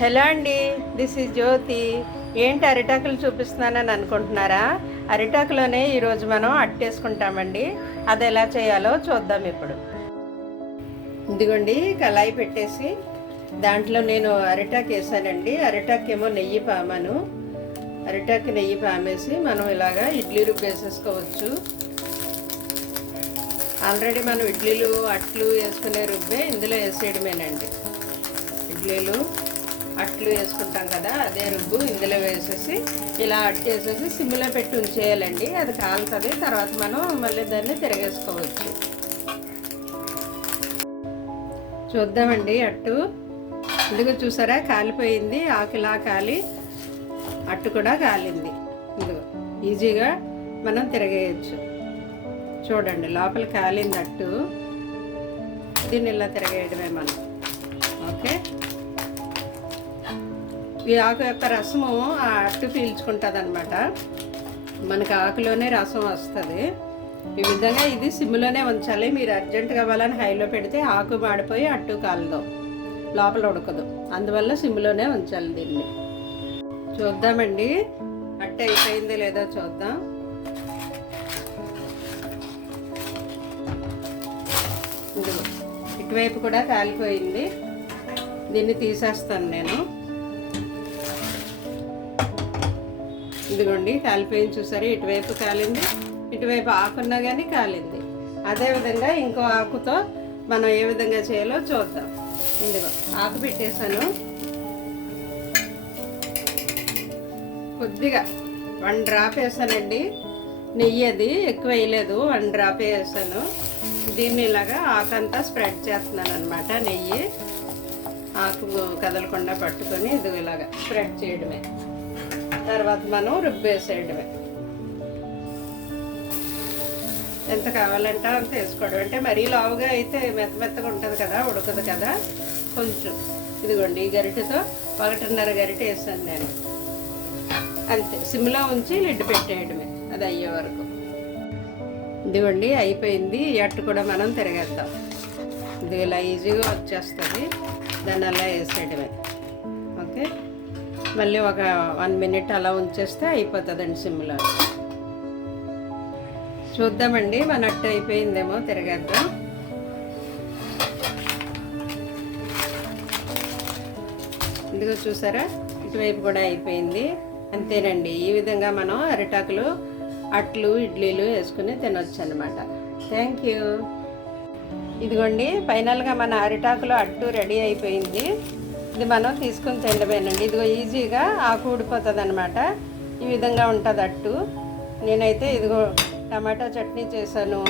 Hello అండి, this is జ్యోతి. ఏంటి అరిటాకులు చూపిస్తున్నానని అనుకుంటున్నారా? అరిటాకులోనే ఈరోజు మనం అట్టేసుకుంటామండి. అది ఎలా చేయాలో చూద్దాం ఇప్పుడు. ఇదిగోండి, కళాయి పెట్టేసి దాంట్లో నేను అరిటాకు వేసానండి. అరిటాకేమో నెయ్యి పామాను. అరిటాకు నెయ్యి పామేసి మనం ఇలాగా ఇడ్లీ రుబ్బు వేసేసుకోవచ్చు. ఆల్రెడీ మనం ఇడ్లీలు అట్లు వేసుకునే రుబ్బే ఇందులో వేసేయడమేనండి. ఇడ్లీలు అట్లు వేసుకుంటాం కదా, అదే రుబ్బు ఇందులో వేసేసి ఇలా అట్టేసేసి సిమ్లో పెట్టి ఉంచేయాలండి. అది కాలుతుంది. తర్వాత మనం మళ్ళీ దాన్ని తిరగేసుకోవచ్చు. చూద్దామండి అట్టు. ఇదిగో చూసారా, కాలిపోయింది. ఆకులా కాలి అట్టు కూడా కాలింది. ఇదిగో ఈజీగా మనం తిరగేయచ్చు. చూడండి, లోపల కాలింది అట్టు. దీన్ని ఇలా తిరగేయడమే మనం. ఓకే, ఈ ఆకు యొక్క రసము ఆ అట్టు పీల్చుకుంటుంది అనమాట. మనకి ఆకులోనే రసం వస్తుంది. ఈ విధంగా ఇది సిమ్లోనే ఉంచాలి. మీరు అర్జెంట్ కావాలని హైలో పెడితే ఆకు మాడిపోయి అట్టు కాలదు, లోపల ఉడకదు. అందువల్ల సిమ్లోనే ఉంచాలి దీన్ని. చూద్దామండి, అట్టు అయిపోయింది లేదో చూద్దాం. ఇదిగో ఇటువైపు కూడా కాలిపోయింది. దీన్ని తీసేస్తాను నేను. ఇదిగోండి, కాలిపోయింది చూసారు. ఇటువైపు కాలింది, ఇటువైపు ఆకున్నా కానీ కాలింది. అదేవిధంగా ఇంకో ఆకుతో మనం ఏ విధంగా చేయాలో చూద్దాం. ఇదిగో ఆకు పెట్టేశాను. కొద్దిగా 1 డ్రాప్ వేసానండి నెయ్యి. అది ఎక్కువ వేయలేదు, 1 డ్రాప్ వేసాను. దీన్ని ఇలాగా ఆకంతా స్ప్రెడ్ చేస్తున్నాను అనమాట. నెయ్యి ఆకు కదలకుండా పట్టుకొని ఇది ఇలాగా స్ప్రెడ్ చేయడమే. తర్వాత మనం రుబ్బేసేయడమే. ఎంత కావాలంటే అంత వేసుకోవడం. అంటే మరీ లావుగా అయితే మెత్తగా ఉంటుంది కదా, ఉడకదు కదా. కొంచెం ఇదిగోండి, ఈ గరిటెతో 1.5 గరిటె వేసాను నేను. అంతే, సిమ్లో ఉంచి లిడ్ పెట్టేయడమే అది అయ్యే వరకు. ఇదిగోండి, అయిపోయింది. ఈ అట్టు కూడా మనం తిరగేద్దాం. ఇది ఇలా ఈజీగా వచ్చేస్తుంది. దాన్ని అలా వేసేయడమే. ఓకే, మళ్ళీ ఒక 1 మినిట్ అలా ఉంచేస్తే అయిపోతుందండి సిమ్లో. చూద్దామండి, మన అట్టు అయిపోయిందేమో. తిరగేద్దాం. ఇదిగో చూసారా, ఇటువైపు కూడా అయిపోయింది. అంతేనండి, ఈ విధంగా మనం అరిటాకులు అట్లు ఇడ్లీలు వేసుకుని తినొచ్చు అనమాట. Thank you. ఇదిగోండి, ఫైనల్గా మన అరిటాకులో అట్టు రెడీ అయిపోయింది. ఇది మనం తీసుకుని తినడమేనండి. ఇదిగో ఈజీగా ఆకు ఊడిపోతుంది అనమాట. ఈ విధంగా ఉంటుంది అట్టు. నేనైతే ఇదిగో టమాటా చట్నీ చేశాను.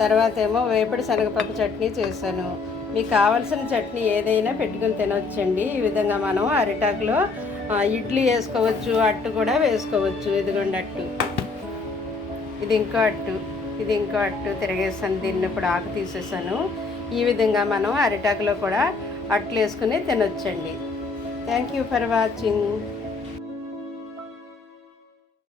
తర్వాత ఏమో వేపుడు శనగపప్పు చట్నీ చేశాను. మీకు కావాల్సిన చట్నీ ఏదైనా పెట్టుకుని తినొచ్చండి. ఈ విధంగా మనం అరిటాకులో ఇడ్లీ వేసుకోవచ్చు, అట్టు కూడా వేసుకోవచ్చు. ఇదిగోండి అట్టు. ఇది ఇంకో అట్టు, ఇది ఇంకో అట్టు. తిరగేసాను దీన్ని. ఇప్పుడు ఆకు తీసేసాను. ఈ విధంగా మనం అరిటాకులో కూడా అట్లు వేసుకుని తినొచ్చండి. Thank you for watching.